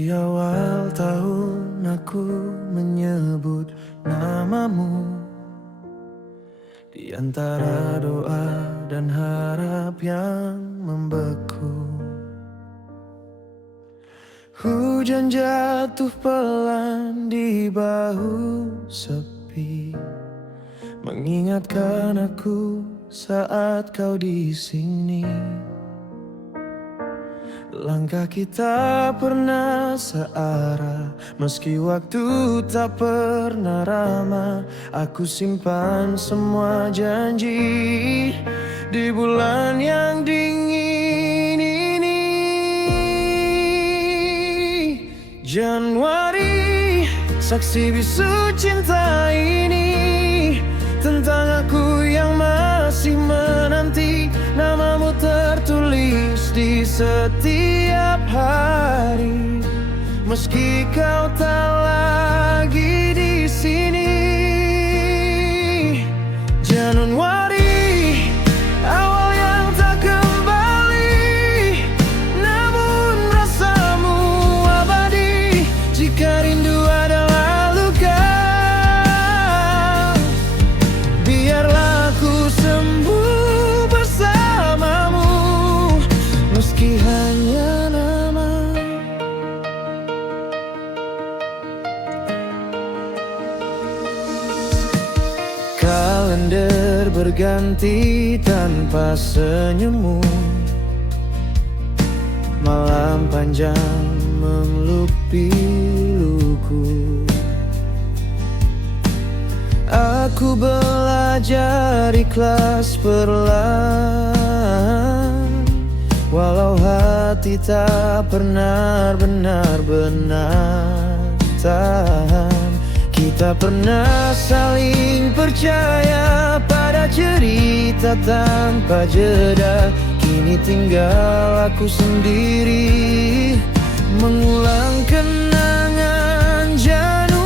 Di awal tahun aku menyebut namamu, di antara doa dan harap yang membeku. Hujan jatuh pelan di bahu sepi, mengingatkan aku saat kau di sini. Langkah kita pernah searah, meski waktu tak pernah ramah. Aku simpan semua janji di bulan yang dingin ini. Januari, saksi bisu cinta ini, tentang aku yang masih menanti. Namamu tertulis di setiap hari, meski kau tak lagi di sini. Januari, awal yang tak kembali, namun rasamu abadi. Jika rindu adalah luka, biarlah ku sembuh bersamamu, meski hanya nama. Kalender berganti tanpa senyummu, malam panjang memeluk piluku. Aku belajar ikhlas perlahan, walau hati tak pernah benar-benar tahan. Kita pernah saling percaya pada cerita tanpa jeda. Kini tinggal aku sendiri, mengulang kenangan Januari.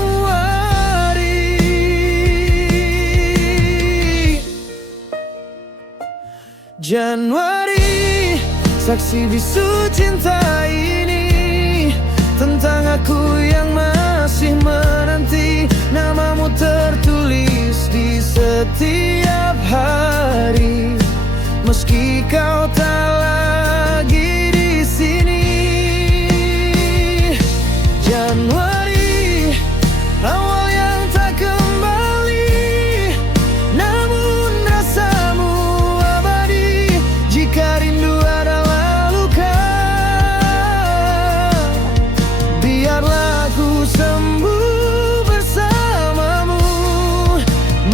Januari, saksi bisu cinta ini, tentang aku yang masih menanti. Namamu tertulis di setiap hari, meski kau tak lagi di sini. Januari, awal yang tak kembali, namun rasamu abadi. Jika rindu adalah luka, biarlah ku sembuh bersamamu,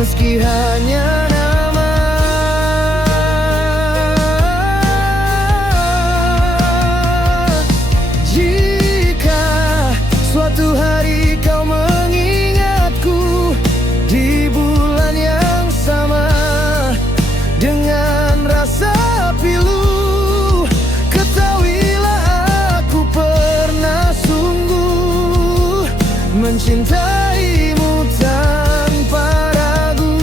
meski hanya nama. Jika suatu hari kau mengingatku di bulan yang sama dengan rasa pilu, ketahuilah aku pernah sungguh mencintaimu tanpa ragu.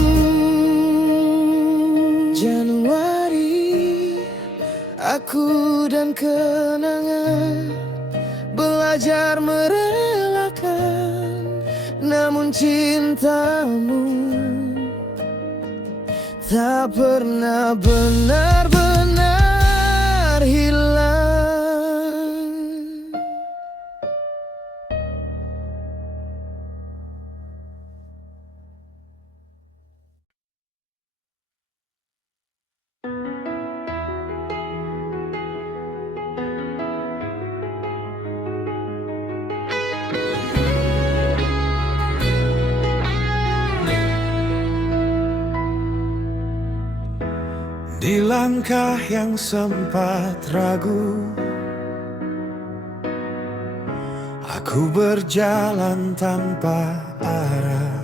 Januari, aku dan kenangan belajar merelakan, namun cintamu tak pernah benar-benar hilang. Di langkah yang sempat ragu, aku berjalan tanpa arah.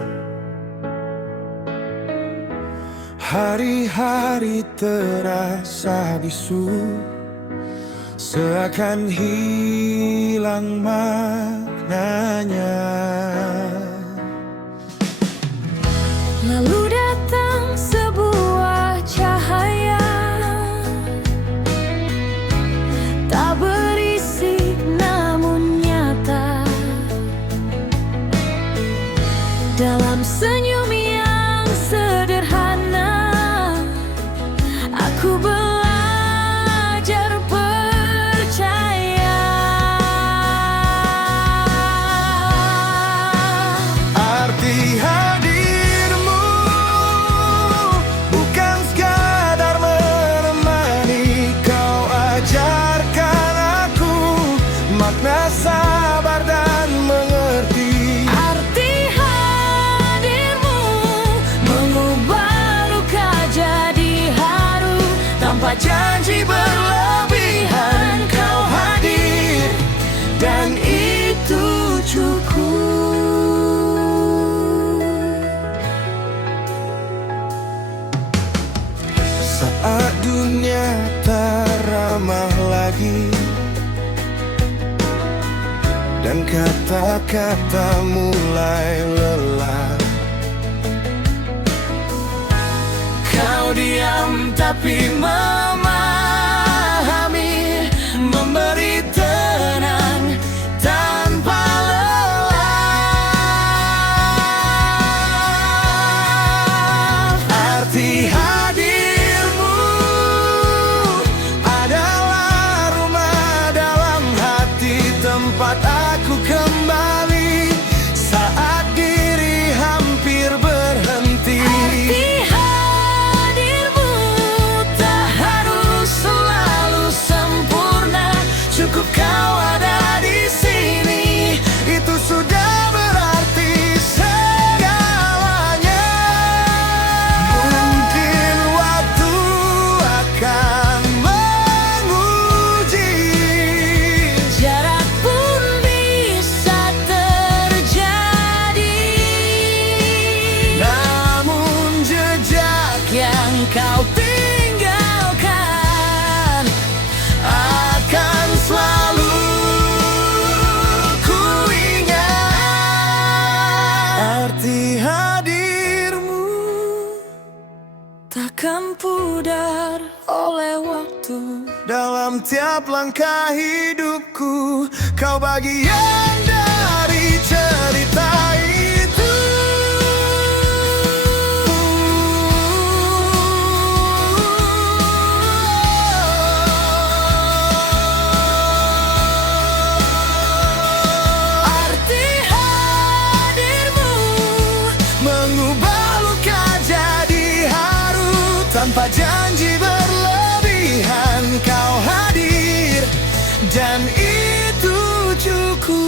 Hari-hari terasa bisu, seakan hilang maknanya. Lalu datang sebuah cahaya, tak berisi namun nyata. dan kata-kata mulai lelah. Kau diam tapi memahami, memberi tenang tanpa lelah. Arti hadirmu adalah rumah dalam hati, tempat aku kembali saat diri hampir berhenti. Arti hadirmu tak harus selalu sempurna, Cukup kau ada di sini, itu sudah berarti segalanya. Mungkin waktu akan menguji, jarak pun bisa terjadi, namun jejak yang kau tinggalkan akan selalu ku ingat. Arti hadirmu takkan pudar oleh waktu. dalam tiap langkah hidupku, kau bagian dari cerita itu. Arti hadirmu Mengubah luka jadi haru, tanpa janji berlebihan. Kau hadir dan itu cukup.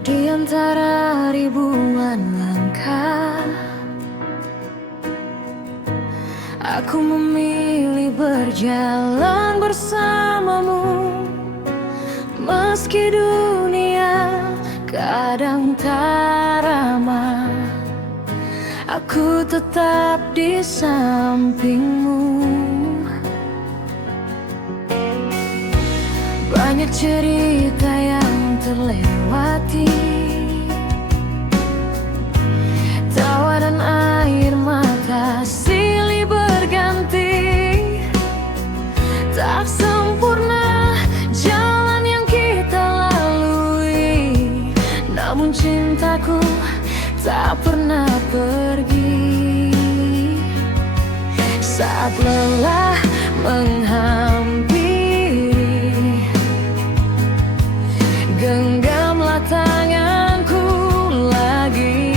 Di antara ribuan langkah, aku memilih berjalan bersamamu. Meski dunia kadang tak ramah, aku tetap di sampingmu. Banyak cerita yang terlewati, tawa dan air mata silih berganti. Tak sempurna jalan yang kita lalui, namun cintaku tak pernah pergi. Saat lelah menghampiri, genggamlah tanganku lagi.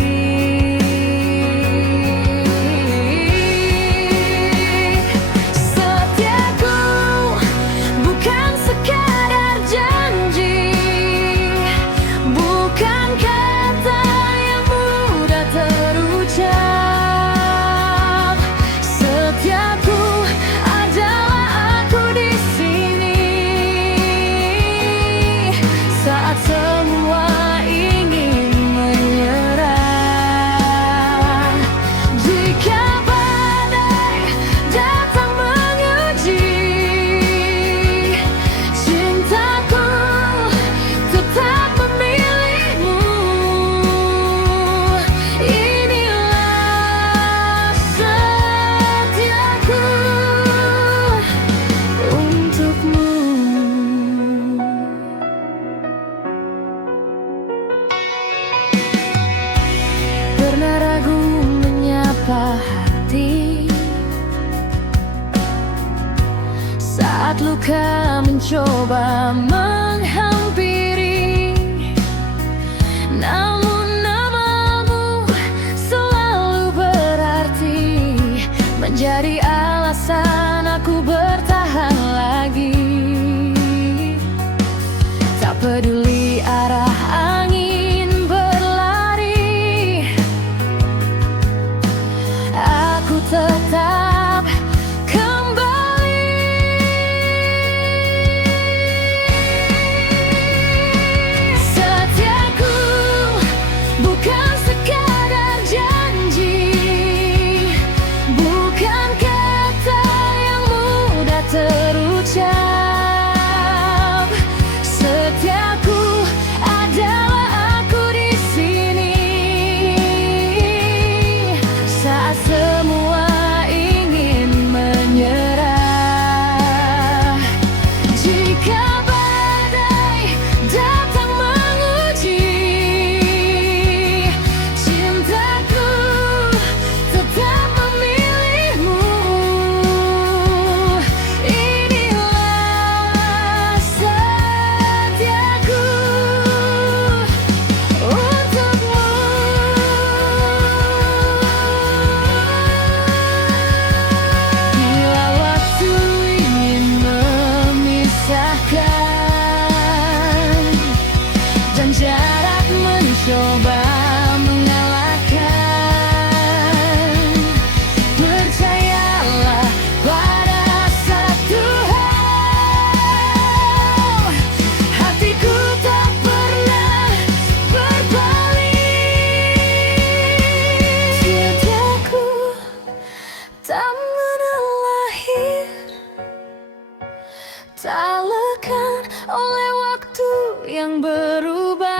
Setiaku bukan sekadar janji, bukan kata yang mudah terucap. Setiaku adalah aku di sini saat semua ingin menyerah. Jika badai datang menguji, cintaku tetap memilihmu. Inilah setiaku untukmu. Pernah ragu menyapa hati saat luka mencoba menghampiri, namun namamu selalu berarti, menjadi alasan aku bertahan lagi. Tak peduli arah angin berlari, aku tetap kembali. Setiaku bukan sekadar janji, bukan kata yang mudah terucap. Setiaku adalah aku di sini saat semua ingin menyerah. Jika badai datang menguji, cintaku tetap memilihmu. Inilah setiaku untukmu. Bila waktu ingin memisahkan dan jarak mencoba mengalahkan, percayalah pada satu hal, hatiku tak pernah berbalik. Setiaku tak mengenal lahir, tak lekang oleh waktu yang berubah.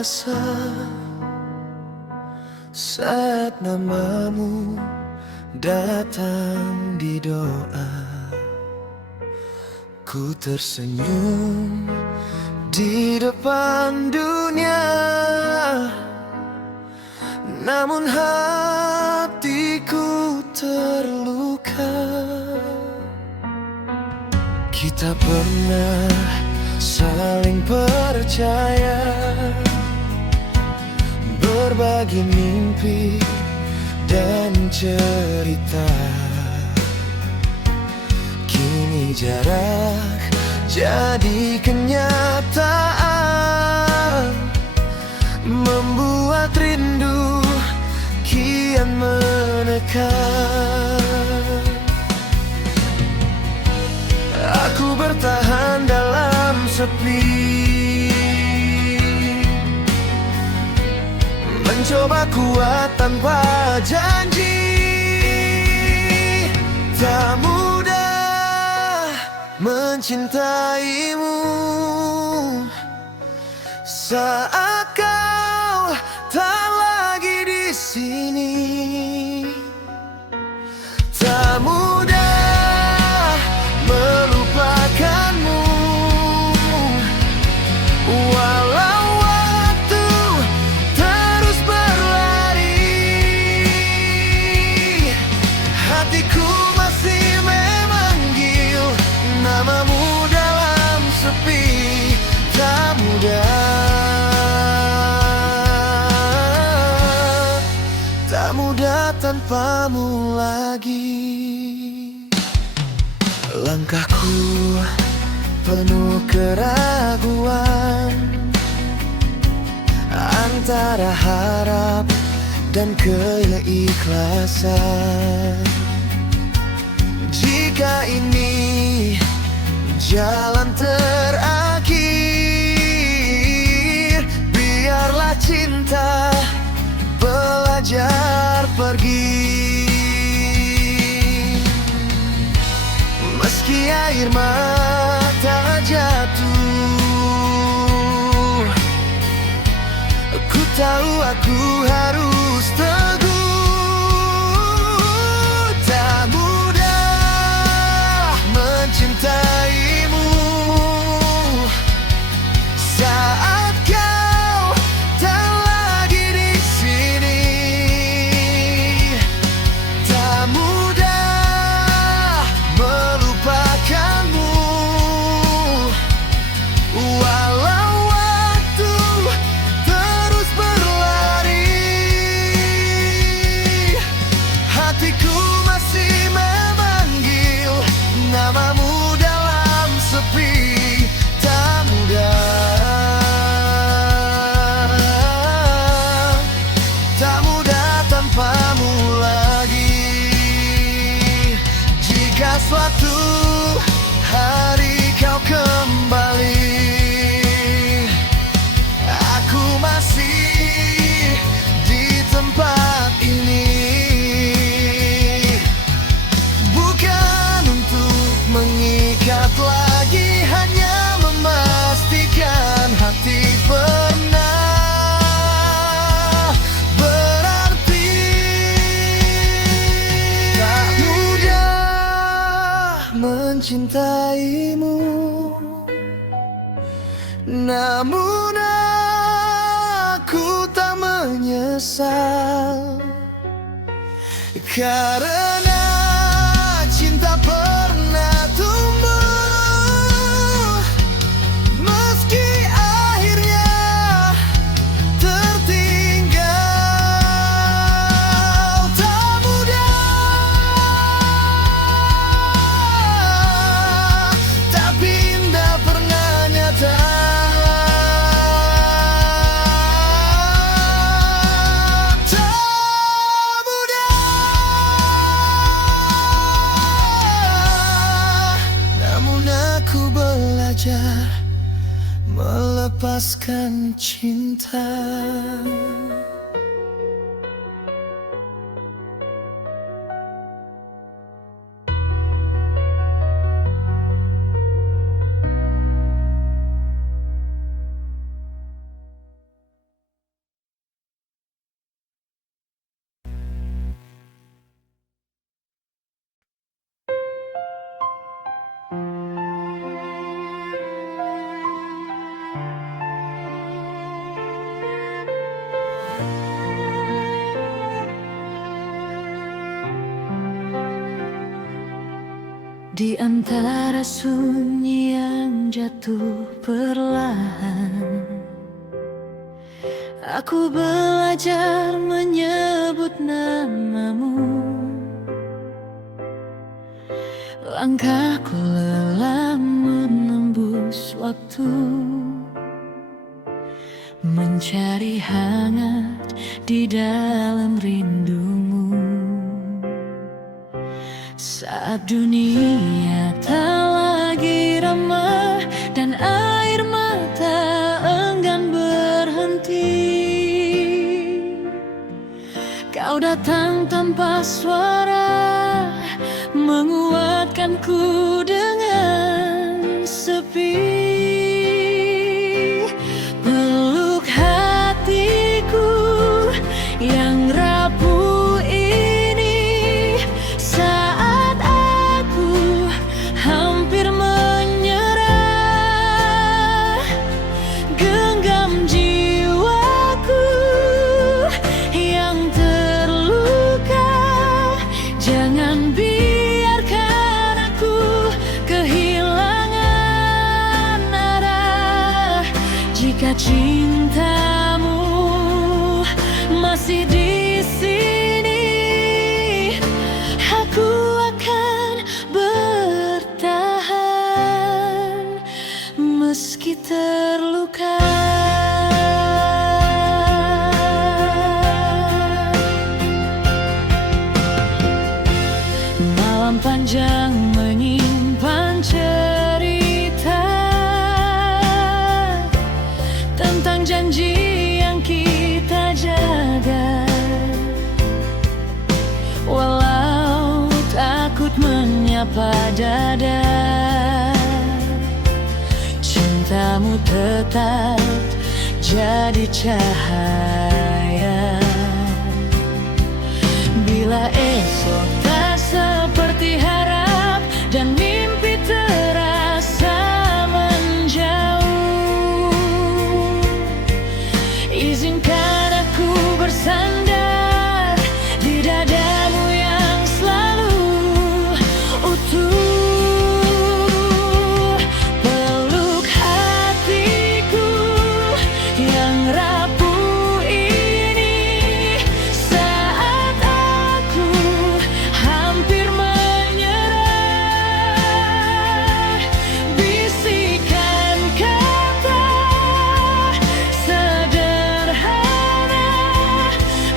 terasa saat namamu datang di doa. Ku tersenyum di depan dunia, namun hatiku terluka. Kita pernah saling percaya, berbagi mimpi dan cerita. Kini jarak jadi kenyataan, membuat rindu kian menekan. Aku bertahan dalam sepi, mencoba kuat tanpa janji. Tak mudah mencintaimu saat kau tak lagi di sini. Tak mudah melupakanmu, walau waktu terus berlari. Hatiku masih memanggil namamu dalam sepi. Tak mudah, tak mudah tanpamu lagi. Langkahku penuh keraguan, antara harap dan keikhlasan. Jika ini jalan terakhir, biarlah cinta belajar pergi. Meski air mata jatuh, ku tahu aku harus teguh. Tak mudah mencintaimu saat kau tak lagi di sini. Tak mudah melupakanmu, walau waktu terus berlari. Hatiku masih memanggil namamu dalam sepi. Tak mudah, tak mudah tanpamu lagi. Jika suatu hari kau kembali, aku masih di tempat ini. Bukan untuk mengikat lagi, hanya memastikan hati pernah berarti. Tak mudah mencintaimu, namun aku tak menyesal, karena cinta pernah tumbuh meski akhirnya tertinggal. Tak mudah, tapi indah pernah nyata. Tak mudah, namun aku belajar melepaskan cinta. Di antara sunyi yang jatuh perlahan, aku belajar menyebut namamu. Langkahku lelah menembus waktu, mencari hangat di dalam rindumu. Saat dunia tak lagi ramah dan air mata enggan berhenti, kau datang tanpa suara, menguatkanku dengan sepi. Peluk hatiku yang rapuh ini saat aku hampir menyerah. Genggam jiwaku yang terluka, jangan biarkan aku kehilangan arah. Jika cintamu masih di sini, aku akan bertahan meski terluka. Malam panjang menyimpan cerita tentang janji yang kita jaga. Walau takut menyapa dada, cintamu tetap jadi cahaya. Bila esok tak seperti harap dan mimpi terasa menjauh, izinkan aku bersandar di dadamu yang selalu utuh. Peluk hatiku yang rapuh ini saat aku hampir menyerah. Bisikan kata sederhana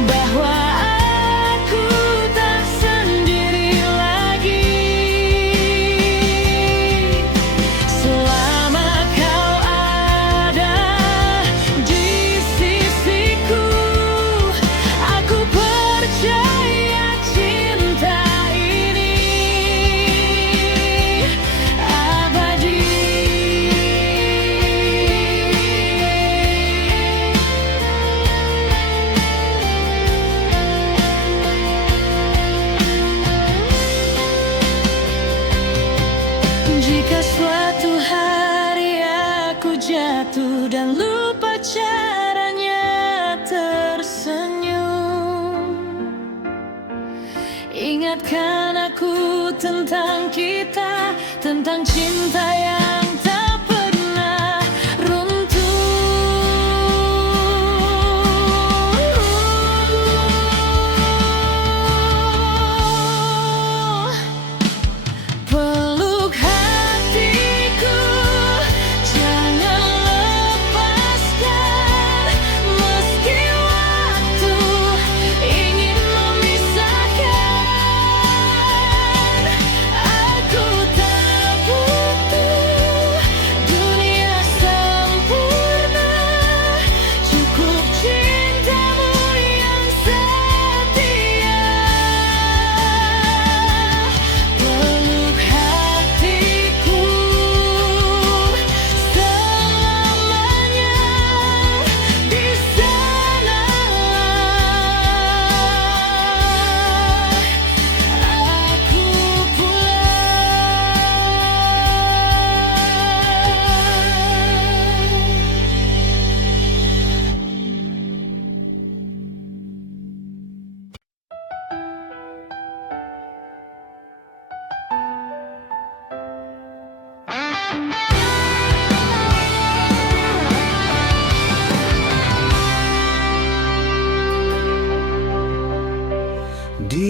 bahwa aku tak sendiri lagi. Selama kau ada di sisiku, aku percaya cinta ini abadi. Jika suatu hari aku jatuh dan lupa caranya tersenyum, ingatkan aku tentang kita, tentang cinta yang tak pernah runtuh. Peluk hatiku, jangan lepaskan, meski waktu ingin memisahkan. Aku tak butuh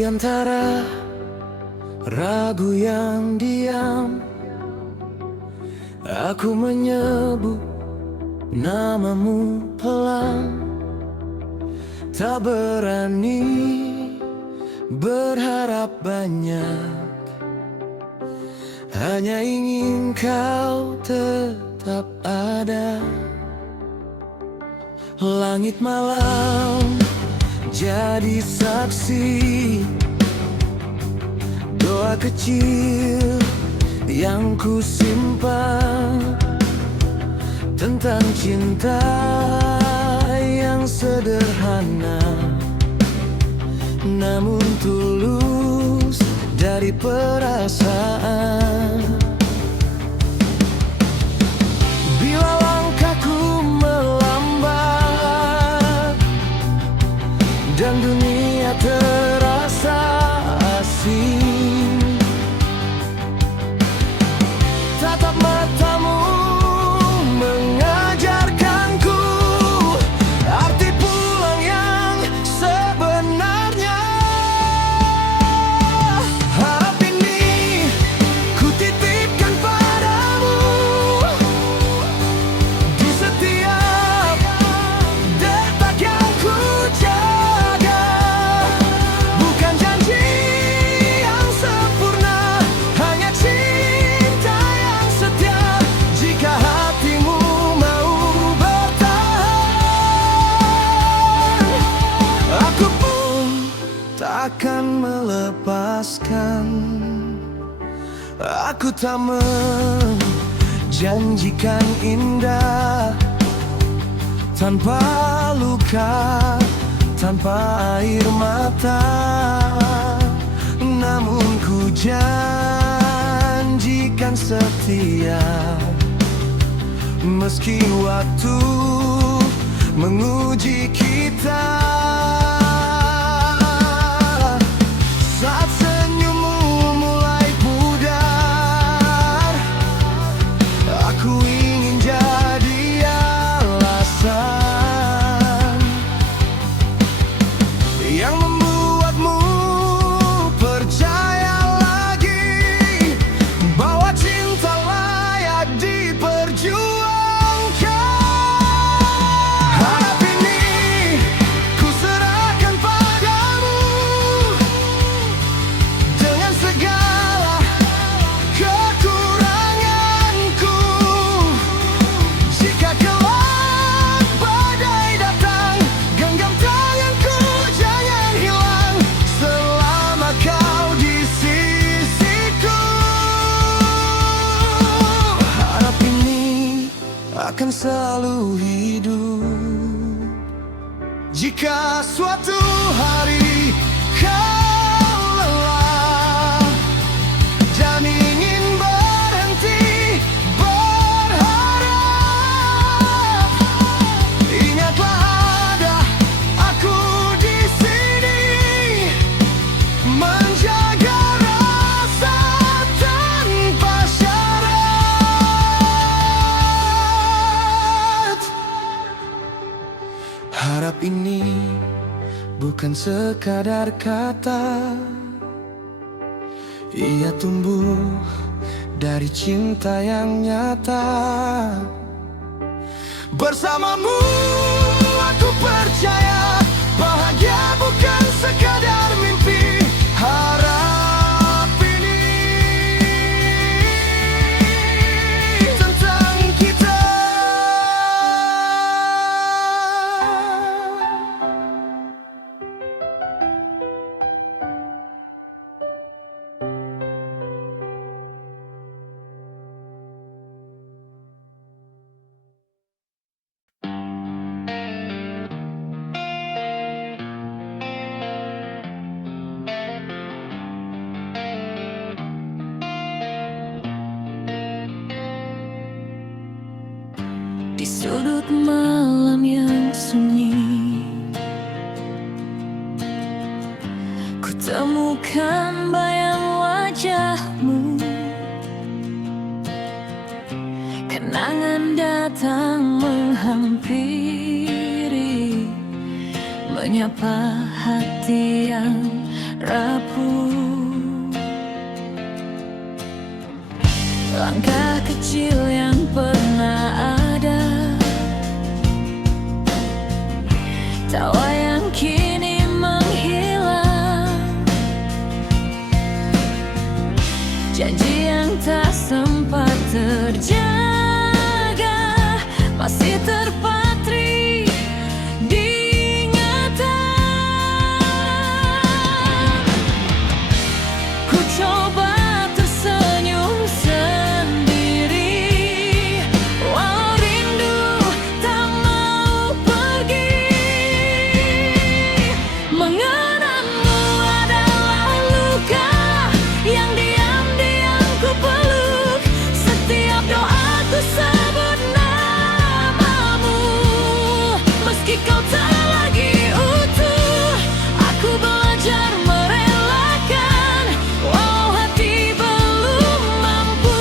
Di antara ragu yang diam, aku menyebut namamu pelan. Tak berani berharap banyak, hanya ingin kau tetap ada. Langit malam jadi saksi, doa kecil yang ku simpan tentang cinta yang sederhana, namun tulus dari perasaan. Bila langkahku melambat dan dunia terasa asing, tatap matamu mengajarkanku arti pulang yang sebenarnya. Harap ini ku titipkan padamu di setiap detak yang ku jaga. Bukan janji yang sempurna, hanya cinta yang setia. Jika hatimu mau bertahan, aku pun takkan melepaskan. Aku tak menjanjikan indah tanpa luka, tanpa air mata, namun ku janjikan setia. Meski waktu menguji kita, saat senyummu mulai pudar, aku ingin jadi alasan yang membuatmu percaya lagi bahwa cinta layak diperjuangkan. Harap ini ku serahkan padamu dengan segala kekuranganku. Jika kelak badai datang, genggam tanganku, jangan hilang selama kau di sisiku. Harap ini akan selalu hidup jika suatu hari kau lelah dan ingin berhenti berharap. Ingatlah ada aku di sini menjaga rasa tanpa syarat. Harap ini bukan sekadar kata, ia tumbuh dari cinta yang nyata. Bersamamu aku percaya bahagia bukan sekadar mimpi. Harap ini tentang kita. Di sudut malam yang sunyi, ku temukan bayang wajahmu. Kenangan datang menghampiri, menyapa hati yang rapuh. Langkah kecil yang pernah ada, tawa yang kini menghilang, janji yang tak sempat terjaga masih terpatri di ingatan. Ku coba tersenyum sendiri, walau rindu tak mau pergi. Mengenangmu adalah luka yang diam-diam ku peluk. Setiap doaku sebut namamu, meski kau tak lagi utuh. Aku belajar merelakan, walau hati belum mampu.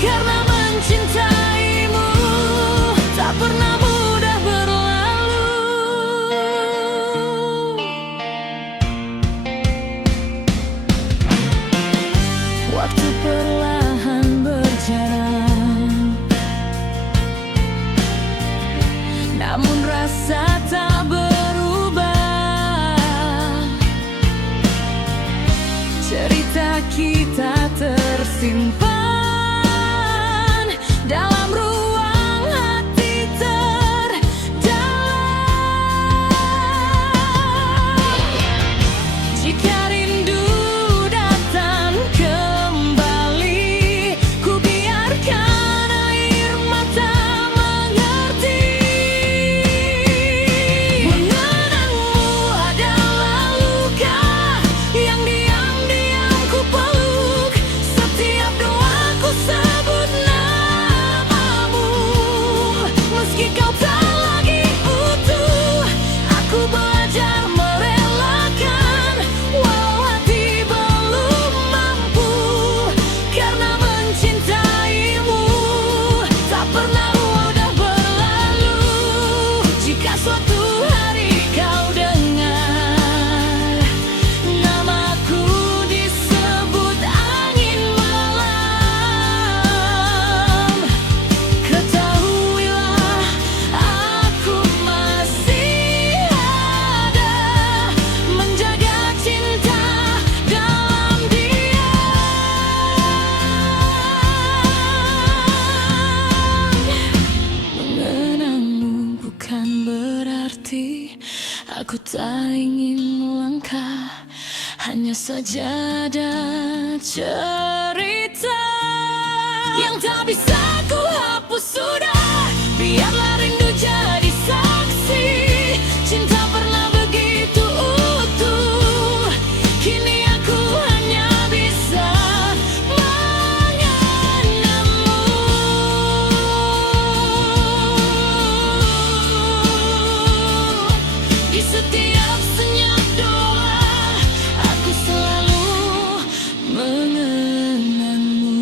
Karena mencintaimu tak pernah mudah berlalu. Waktu perlahan berjalan, namun rasa tak berubah. Cerita kita tersimpan dalam ruang hati terdalam. Jika rindu datang kembali, ku biarkan air mata mengerti. Mengenangmu adalah luka yang diam-diam ku peluk. Setiap doaku sebut namamu, meski kau tak lagi utuh. Aku belajar merelakan, walau hati belum mampu. Karena mencintaimu tak pernah mudah berlalu. Jika suatu hari kau dengar namaku disebut angin malam, ketahuilah aku masih ada, menjaga cinta dalam diam. Mengenangmu bukan berarti aku tak ingin melangkah, hanya saja ada cerita yang tak bisa ku hapus sudah. Biarlah rindu jadi saksi, cinta pernah begitu utuh. Kini aku hanya bisa mengenangmu. Di setiap senyap doa, aku selalu mengenangmu.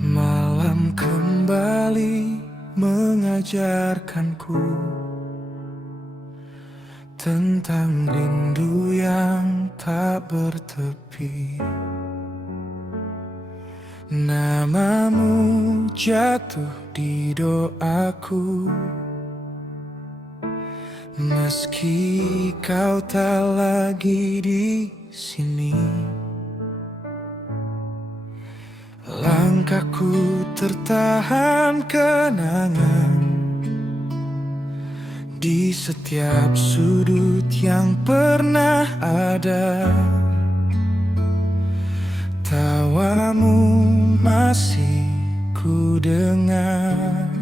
Malam kembali mengajarkanku tentang rindu yang tak bertepi. Namamu jatuh di doaku, meski kau tak lagi di sini. Langkahku tertahan kenangan di setiap sudut yang pernah ada. Tawamu masih ku dengar,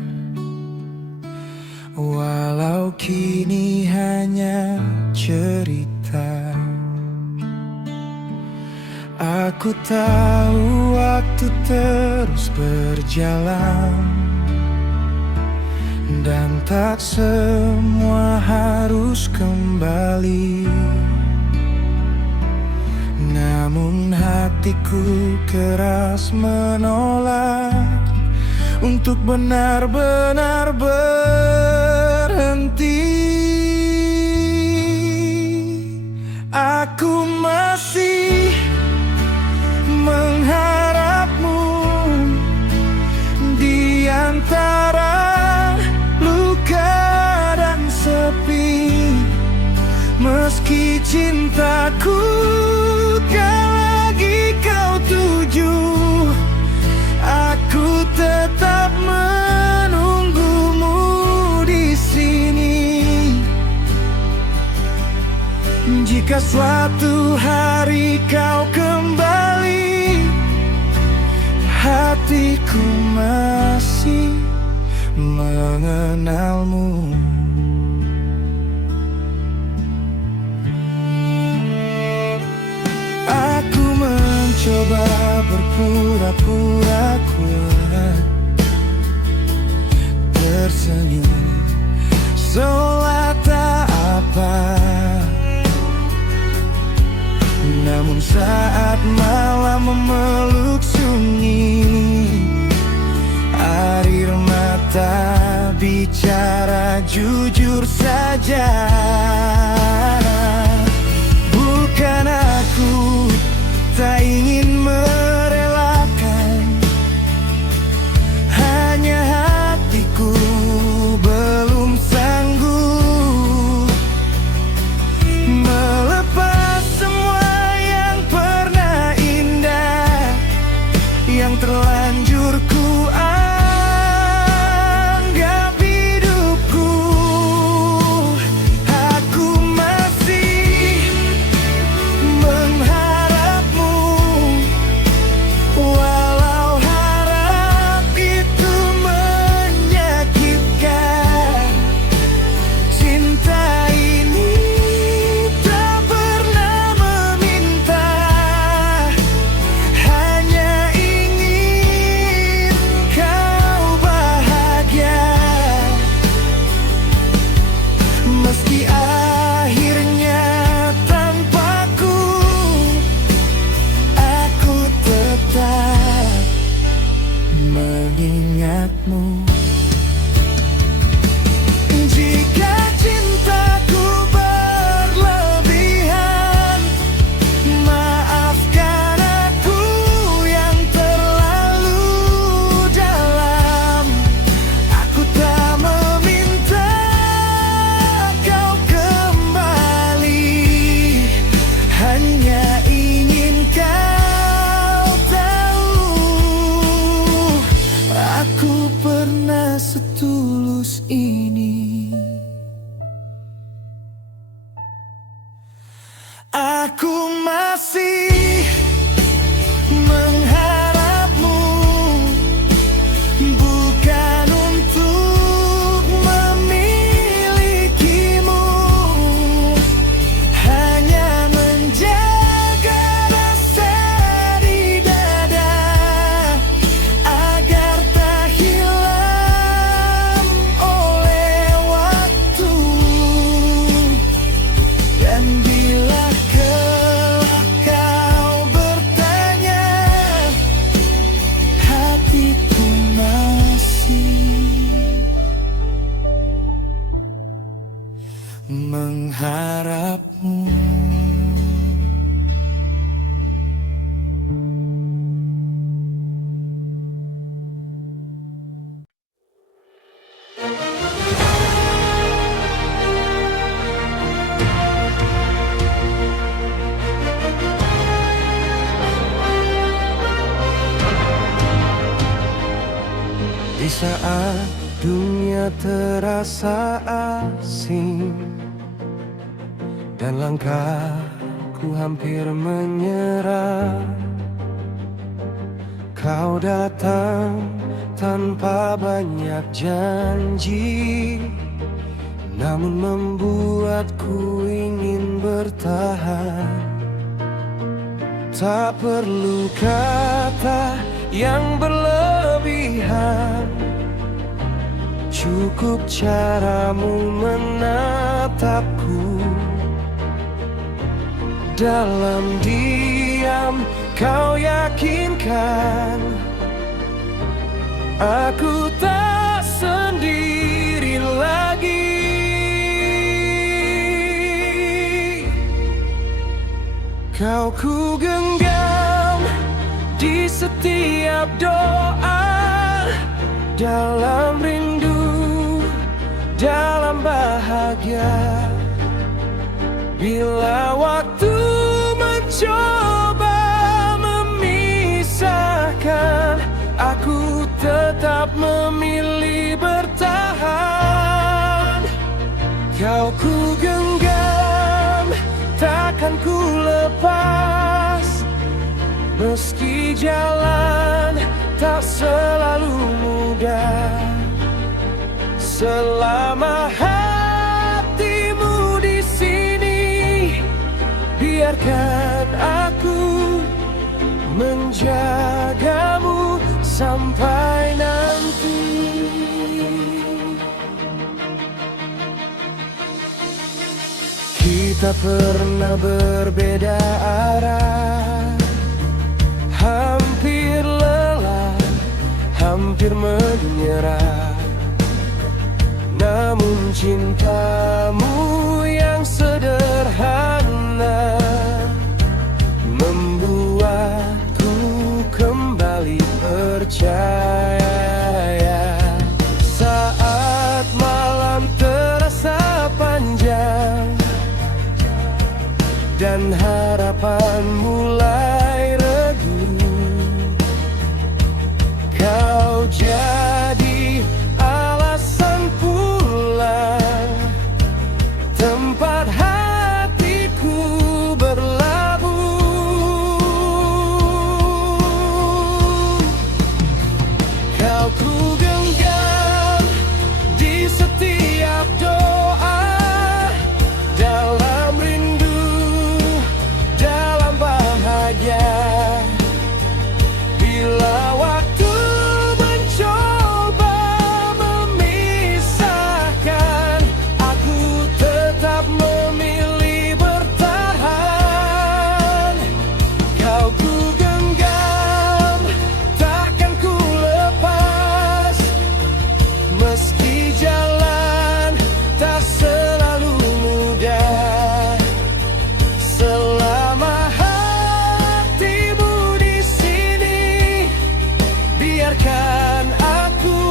walau kini hanya cerita. Aku tahu waktu terus berjalan, Dan tak semua harus kembali. Namun hatiku keras menolak untuk benar-benar berhenti. Aku masih mengharapmu di antara luka dan sepi. Meski cintaku tak lagi kau tuju, aku tetap menunggumu di sini. Jika suatu hari kau kembali, hatiku masih mengenalmu. Aku mencoba berpura-pura kuat, tersenyum seolah tak apa. Namun saat malam memeluk sunyi, air mata bicara jujur saja. Bukan aku tak ingin merelakan, hanya hatiku belum sanggup melepas semua yang pernah indah, yang terlanjur ku anggap hidupku. Aku masih mengharapmu, walau harap itu menyakitkan. Cinta ini tak pernah meminta, hanya ingin kau bahagia. Meski akhirnya tanpaku, aku tetap mengingatmu. Jika cintaku berlebihan, maafkan aku yang terlalu dalam. Aku tak meminta kau kembali, hanya ingin kau tahu, aku pernah setulus ini. Aku masih mengharapmu, bukan untuk memilikimu, hanya menjaga rasa di dada agar tak hilang oleh waktu. Dan bila kau bertanya, hatiku masih mengharapmu. Di saat dunia terasa asing dan langkahku hampir menyerah, kau datang tanpa banyak janji, namun membuatku ingin bertahan. Tak perlu kata yang berlebihan, Cukup caramu menatapku. Dalam diam kau yakinkan aku tak sendiri lagi. Kau ku genggam di setiap doa, dalam rindu, dalam bahagia. Bila waktu mencoba memisahkan, aku tetap memilih bertahan. Kau ku genggam, takkan ku lepas. Meski jalan tak selalu mudah, selama hatimu di sini, biarkan aku menjagamu sampai nanti. Kita pernah berbeda arah, hampir lelah, hampir menyerah. Namun cintamu yang sederhana membuatku kembali percaya. Saat malam terasa panjang dan harapan mulai regu, kau jadi alasan pulang, tempat hatiku berlabuh. Kau ku genggam di setiap doa, dalam rindu, dalam bahagia. Bila waktu mencoba memisahkan, aku tetap memilih bertahan. Kau ku genggam, takkan ku lepas. Meski jalan tak selalu mudah, selama hatimu di sini, biarkan aku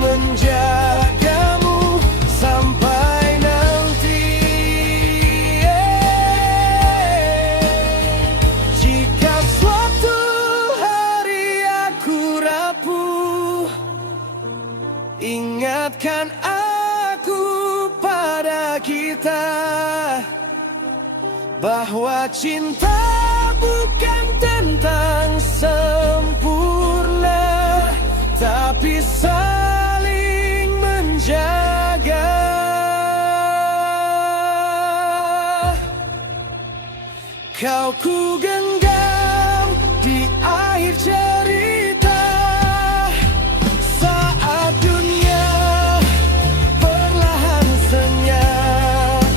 menjagamu sampai nanti. Jika suatu hari aku rapuh, ingatkan aku pada kita, bahwa cinta bukan tentang sempurna, tapi saling menjaga. Kau ku genggam di akhir cerita, saat dunia perlahan senyap.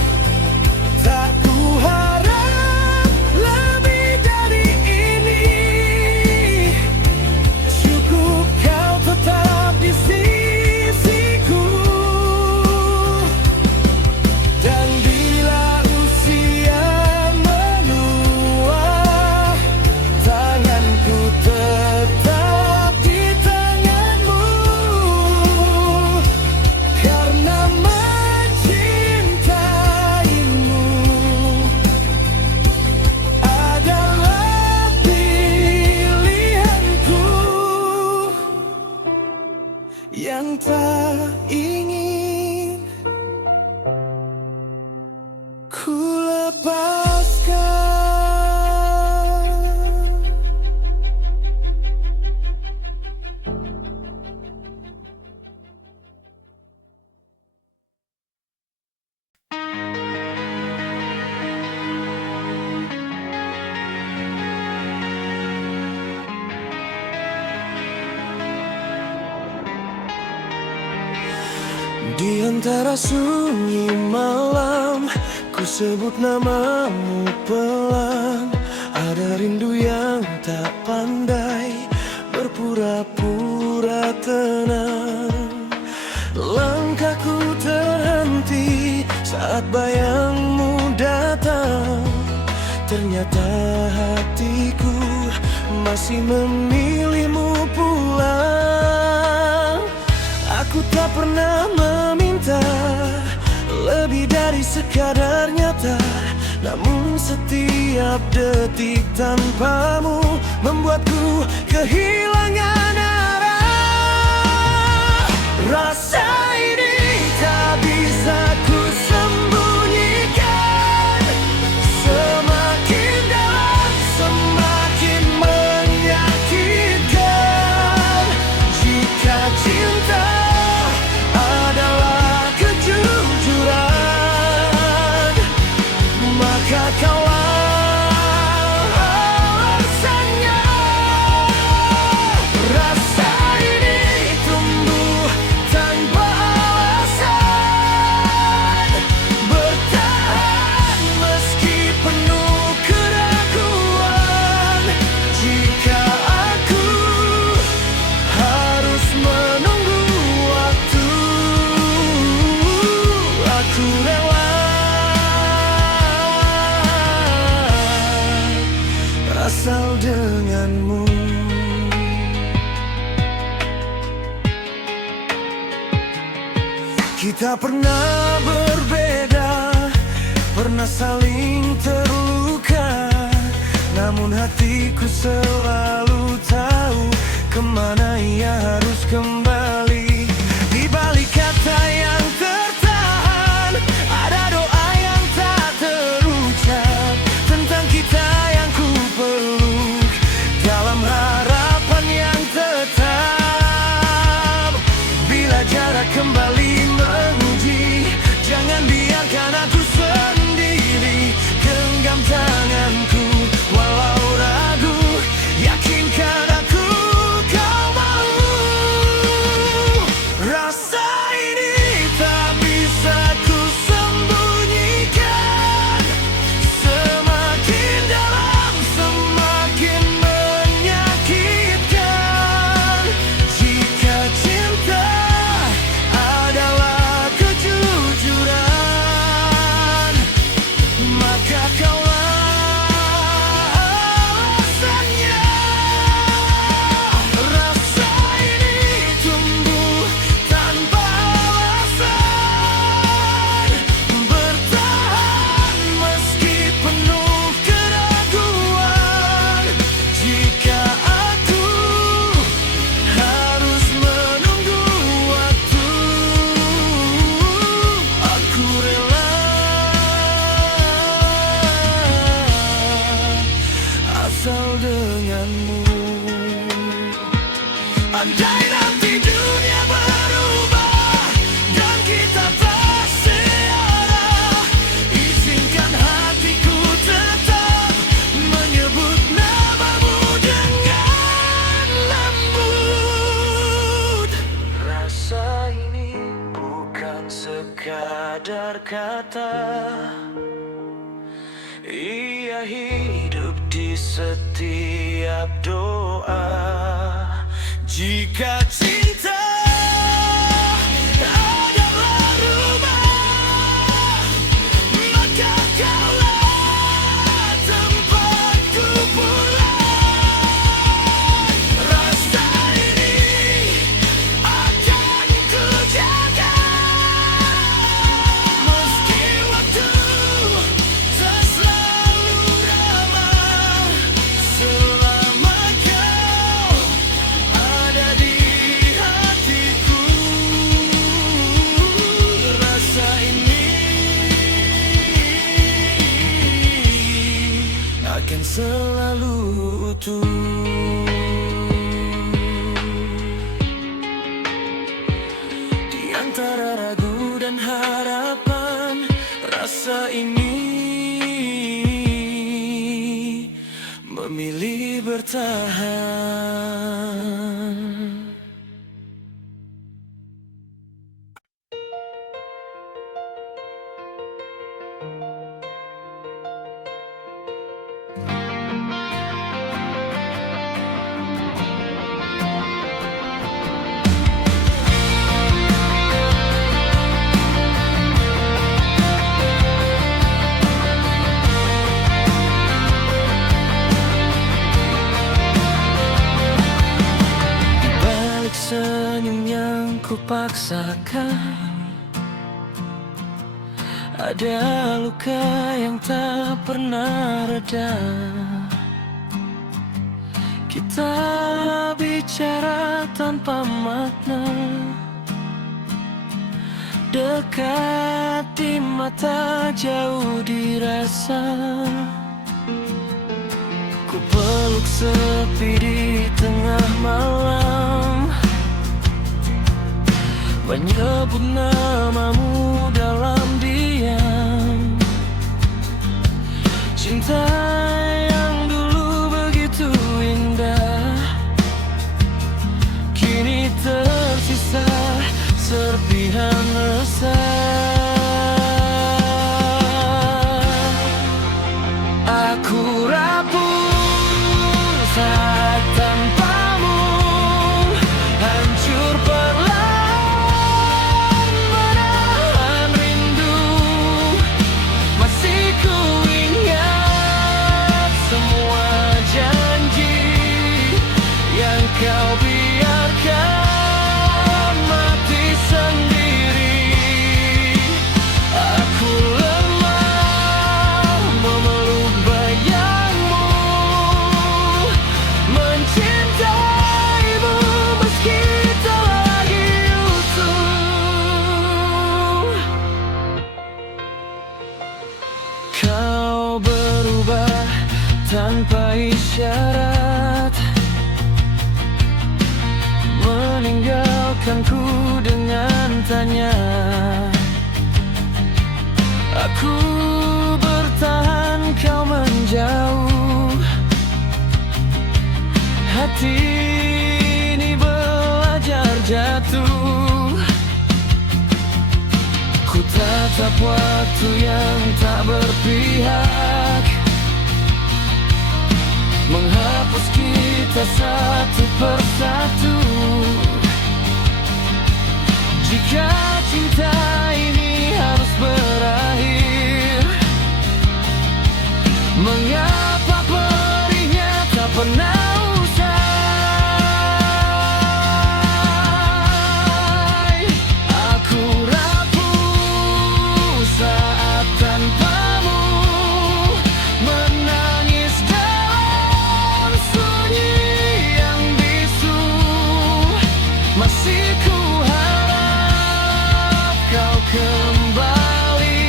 Tak ku harap lebih dari ini, cukup kau tetap di sisiku. Dan bila usia menua, Di antara sunyi malam, ku sebut namamu pelan. Ada rindu yang tak pandai berpura-pura tenang. Langkahku terhenti saat bayangmu datang. Ternyata hatiku masih memilihmu pulang. Aku tak pernah meminta lebih dari sekadar nyata, namun setiap detik tanpamu membuatku kehilangan arah. Rasa ini tak bisa ku sembunyikan. Semakin dalam, semakin menyakitkan. Jika cinta adalah kejujuran, maka kaulah alasannya. Rasa ini tumbuh tanpa alasan, bertahan meski penuh keraguan. Jika aku harus menunggu waktu, aku rela asal denganmu. Kita pernah berbeda, pernah saling terluka, namun hatiku selalu tahu kemana ia harus kembali. Di balik kata yang tertahan, ada doa yang tak terucap tentang kita yang ku peluk dalam harapan yang tetap. Bila jarak kembali menguji, jangan biarkan aku sendiri. Genggam tanganku walau ragu, yakinkan aku kau mau. Rasa ini tak bisa ku sembunyikan. Semakin dalam, semakin menyakitkan. Jika cinta adalah kejujuran, maka kaulah alasannya. Rasa ini tumbuh tanpa alasan, bertahan meski penuh keraguan. Jika aku harus menunggu waktu, aku rela asal denganmu. Andai nanti dunia berubah dan kita tak searah, izinkan hatiku tetap menyebut namamu dengan lembut. Rasa ini bukan sekadar kata, ia hidup di setiap doa. Jika cinta adalah rumah, maka kaulah tempatku pulang. Rasa ini akan ku jaga, meski waktu tak selalu ramah. Selama kau ada di hatiku, rasa ini akan selalu utuh. Di antara ragu dan harapan, rasa ini memilih bertahan. ku paksakan. Ada luka yang tak pernah reda. Kita bicara tanpa makna, dekat di mata, jauh di rasa. Ku peluk sepi di tengah malam, menyebut namamu dalam diam. Cinta yang dulu begitu indah, kini tersisa serpihan resah. Aku rapuh saat tanpamu, hancur perlahan menahan rindu. Masih ku ingat semua janji yang kau biarkan mati sendiri. Aku lemah memeluk bayangmu, mencintaimu meski tak lagi utuh. Kau berubah tanpa isyarat, meninggalkanku dengan tanya. Aku bertahan, kau menjauh. Hati ini belajar jatuh. Ku tatap waktu yang tak berpihak, menghapus kita satu persatu. Jika cinta ini harus berakhir, mengapa perihnya tak pernah usai? Aku rapuh saat tanpamu, menangis dalam sunyi yang bisu. Masih ku harap kau kembali,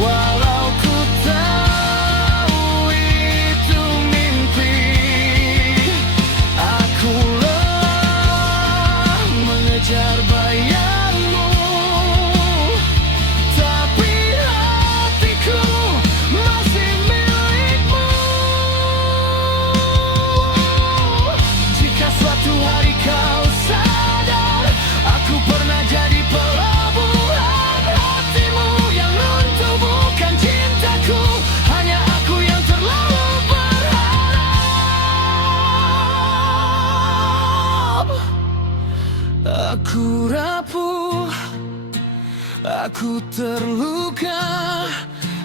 walau ku tahu itu mimpi. Aku lelah mengejar bayangmu, tapi hatiku masih milikmu. Jika suatu hari kau sadar, aku pernah jadi pelabuhan hatimu yang runtuh, bukan cintaku, hanya aku yang terlalu berharap. Aku rapuh, aku terluka,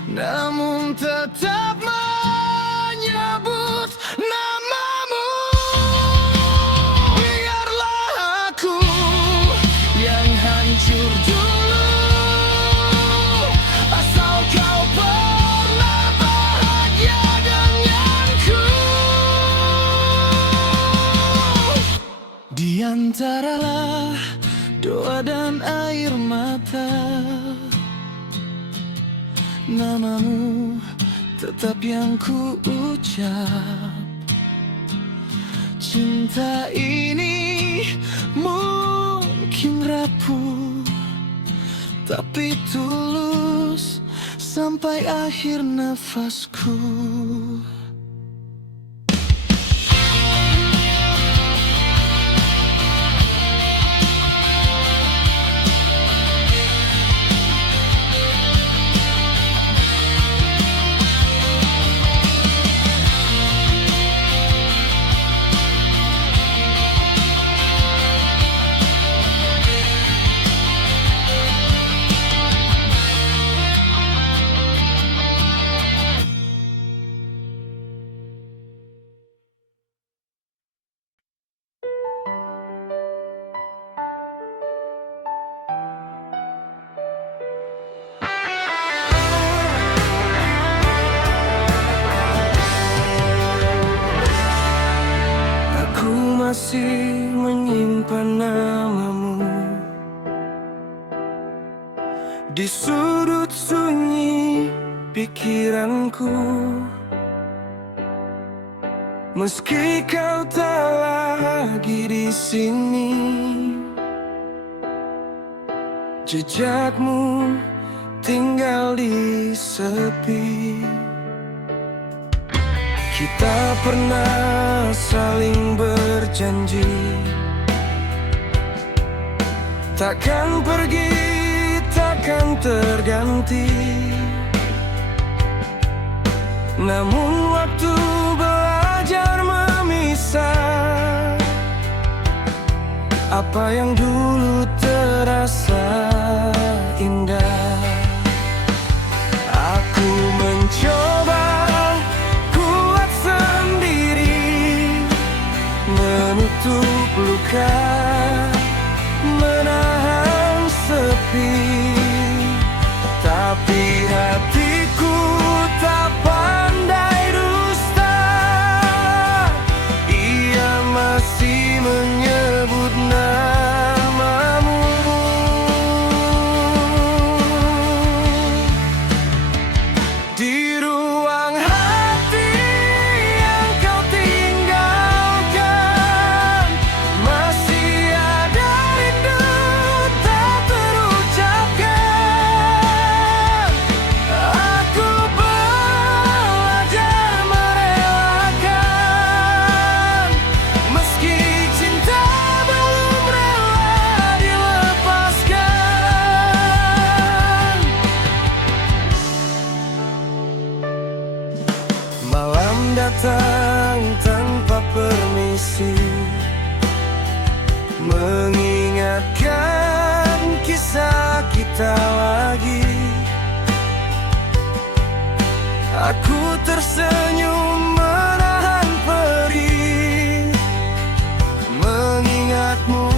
namun tetap menyebut namamu. Biarlah aku yang hancur dulu, asal kau pernah bahagia denganku. Di antaralah doa dan air mata, namamu tetap yang ku ucap. Cinta ini mungkin rapuh, tapi tulus sampai akhir nafasku. Di sudut sunyi pikiranku, meski kau tak lagi di sini, jejakmu tinggal di sepi. Kita pernah saling berjanji, takkan pergi, takkan terganti. Namun waktu belajar memisah. Apa yang dulu terasa indah, aku mencoba kuat sendiri, menutup luka, menahan sepi. Tapi hatiku tak pandai dusta, ia masih menyebut namamu. Di ruang hati yang kau tinggalkan, masih ada rindu tak terucapkan. Aku belajar merelakan, meski cinta belum rela dilepaskan. Malam datang tanpa permisi, mengingatkan kisah kita lagi. Aku tersenyum menahan perih, mengingatmu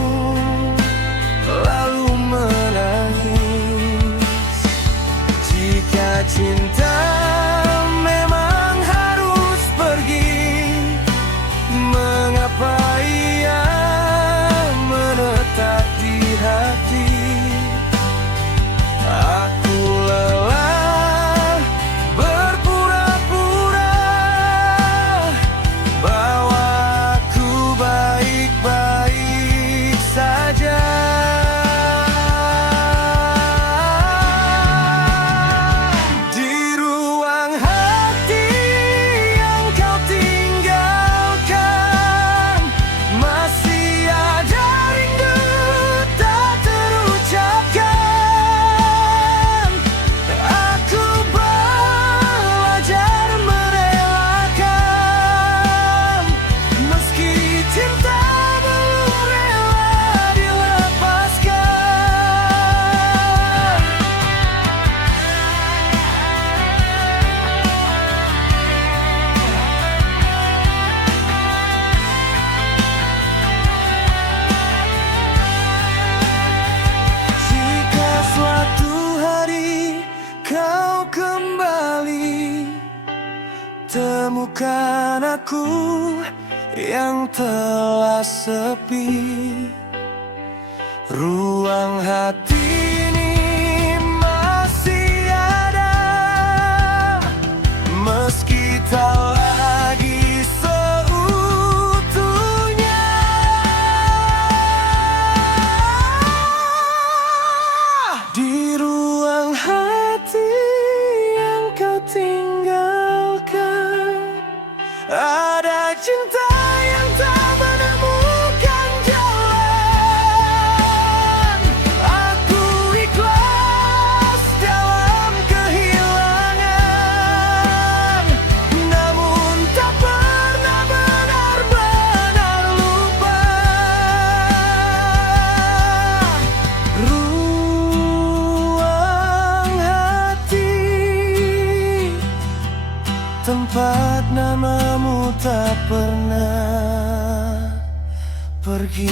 lalu menangis. Jika cinta memang harus pergi, mengapa ia menetap di hati? Aku lelah berpura-pura bahwa aku baik-baik saja. Di ruang hati yang kau tinggalkan, masih ada rindu tak terucapkan. Aku belajar merelakan, meski cinta belum rela dilepaskan. Jika suatu hari kau kembali, temukan aku yang telah sepi. Ruang hati ini masih ada, meski tak lagi seutuhnya. Di ruang hati yang kau tinggalkan, ada cinta yang tak menemukan jalan. Aku ikhlas dalam kehilangan, namun tak pernah benar-benar lupa. Ruang hati, tempat namamu tak pernah pergi.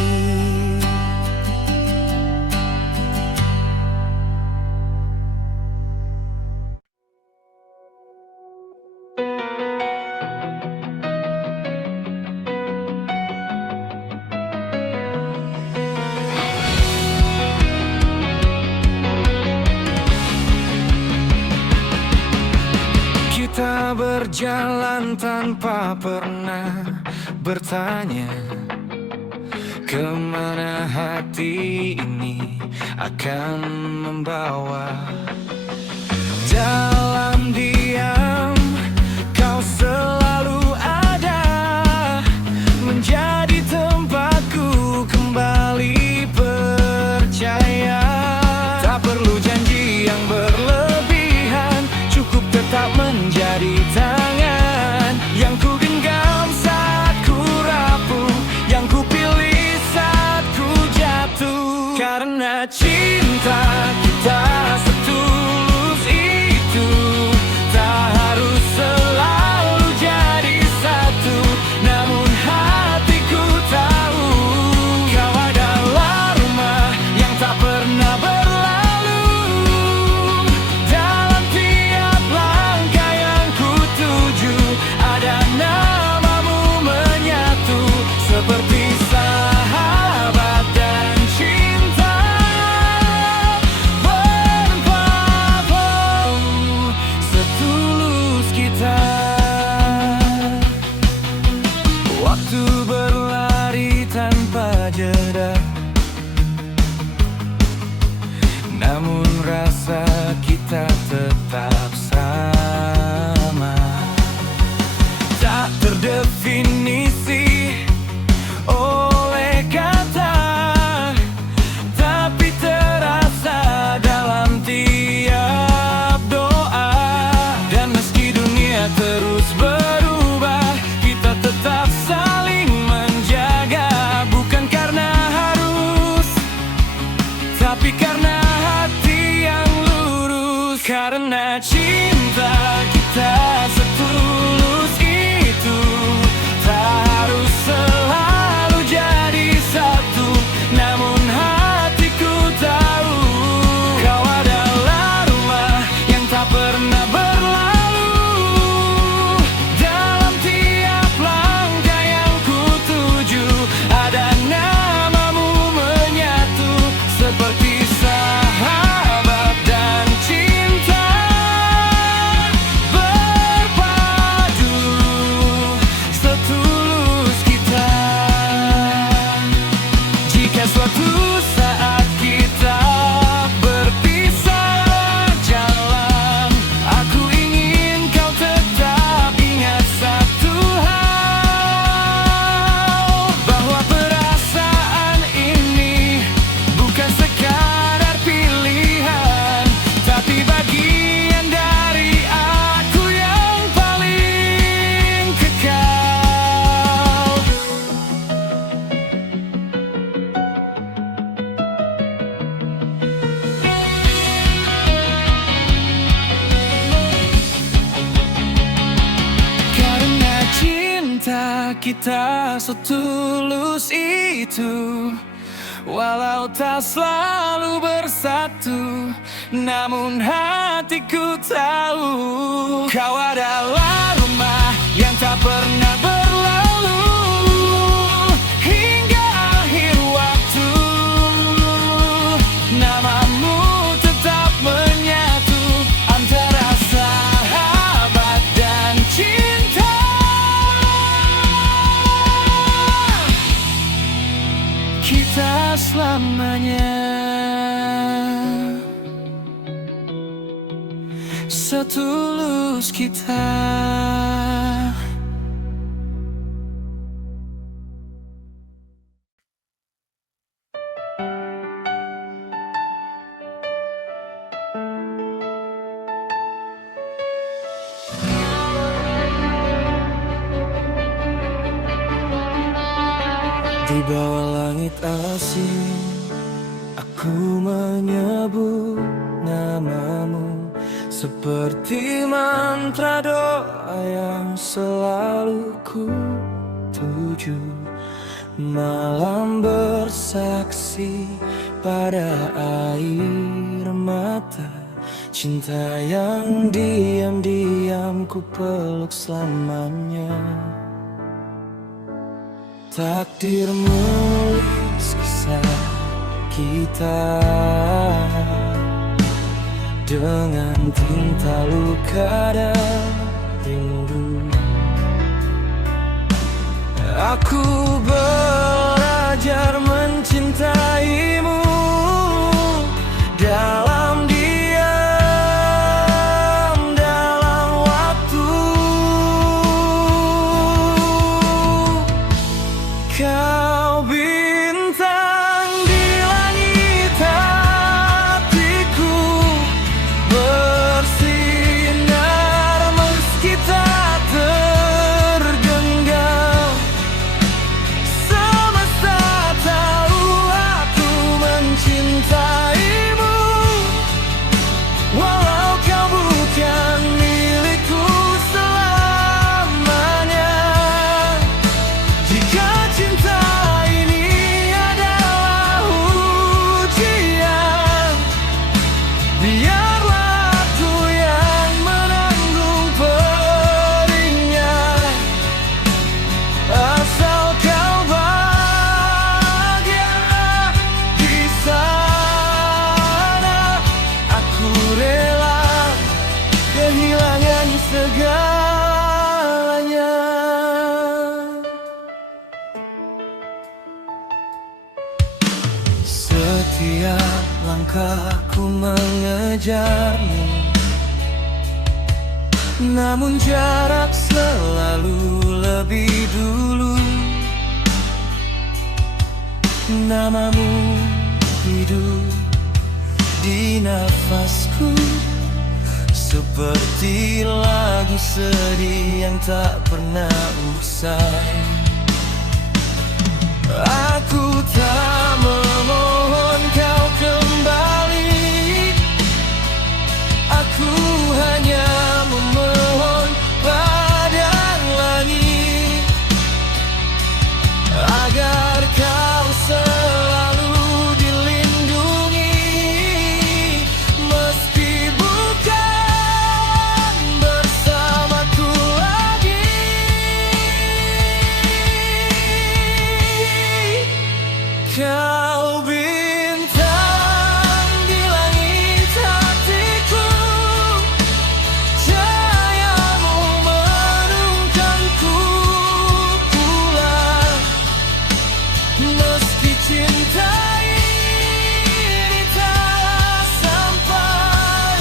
berjalan tanpa pernah bertanya kemana hati ini akan membawa. Dalam diam kau selalu ada, menjadi tempatku kembali percaya. Tak perlu janji yang berlebihan, cukup tetap menjadi tangan yang ku genggam saat ku rapuh, yang ku pilih saat ku jatuh. Karena cinta kita setulus itu, tak harus selalu jadi satu. Namun hatiku tahu kau adalah rumah yang tak pernah berlalu. Dalam tiap langkah yang ku tuju, ada namamu menyatu seperti sahabat dan cinta berpadu. Setulus kita. Waktu berlari tanpa jeda, namun rasa kita tetap sama. Tak terdefinisi oleh kata, tapi terasa dalam tiap doa. Dan meski dunia terus berubah, kita tetap saling menjaga. Bukan karena harus, tapi karena hati yang lurus. Karena cinta kita setulus itu, tak harus selalu jadi satu. Namun hatiku tahu kau adalah rumah yang tak pernah berlalu. Dalam tiap langkah yang ku tuju, ada namamu menyatu seperti sahabat dan cinta berpadu. Setulus kita. Jika suatu saat kita berpisah jalan, aku ingin kau tetap ingat satu hal, bahwa perasaan ini bukan sekadar pilihan, tapi bagian dari aku yang paling kekal. Karena cinta kita setulus itu, walau tak selalu bersatu, namun hatiku tahu kau adalah rumah yang tak pernah berlalu. Hingga akhir waktu, namamu tetap menyatu antara sahabat dan cinta. Kita selamanya. Setulus kita. Di bawah langit asing, aku menyebut namamu seperti mantra doa yang selalu ku tuju. Malam bersaksi pada air mata, cinta yang diam-diam ku peluk selamanya. Takdir menulis kisah kita dengan tinta luka dan rindu. Aku belajar mencintaimu dalam diam, dalam waktu. Kau bintang di langit hatiku, bersinar meski tak tergenggam. Semesta tahu aku mencintaimu, walau kau bukan milikku selamanya. Jika cinta ini adalah ujian, biarlah aku yang menanggung pedihnya. Asal kau bahagia di sana, aku rela kehilangan segalanya. Setiap langkahku mengejarmu, namun jarak selalu lebih dulu. Namamu hidup di nafasku, seperti lagu sedih yang tak pernah usai. Aku tak memohon kau kembali, aku hanya memohon pada langit agar kau selalu dilindungi, meski bukan bersamaku lagi. Kau bintang di langit hatiku, cahayamu menungganku pulang. Meski cinta ini tak sampai,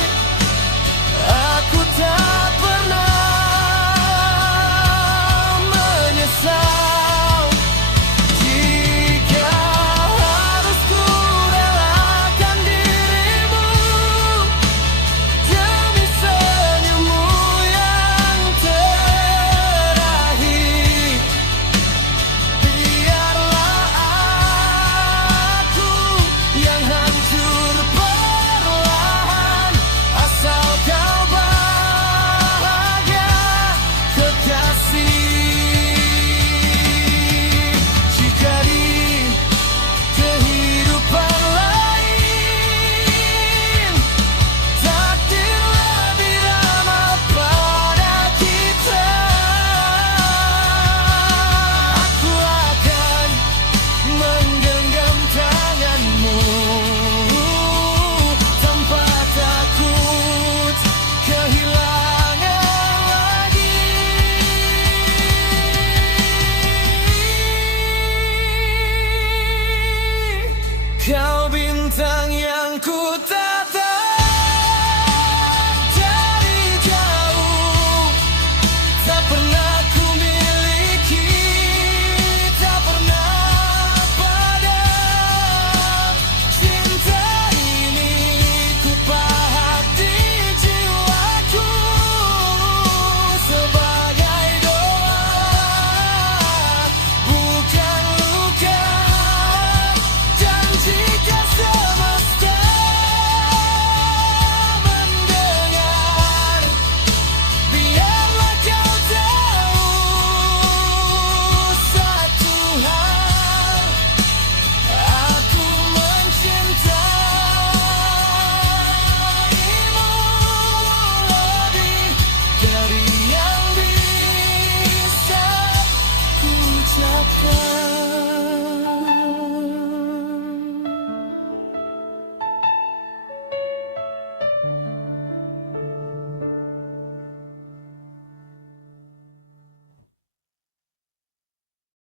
aku tak pernah menyesal. Jika harus ku relakan dirimu demi senyummu yang terakhir, biarlah aku yang hancur perlahan. Asal kau bahagia, kekasih. Jika di kehidupan lain takdir lebih ramah pada kita, aku akan menggenggam tanganmu tanpa takut kehilangan lagi. Kau bintang yang ku tatap dari jauh, tak pernah ku miliki, tak pernah padam. Cinta ini ku pahat di jiwaku sebagai doa, bukan luka. Dan jika semesta mendengar, biarlah kau tahu satu hal, aku mencintaimu lebih dari yang bisa ku ucapkan.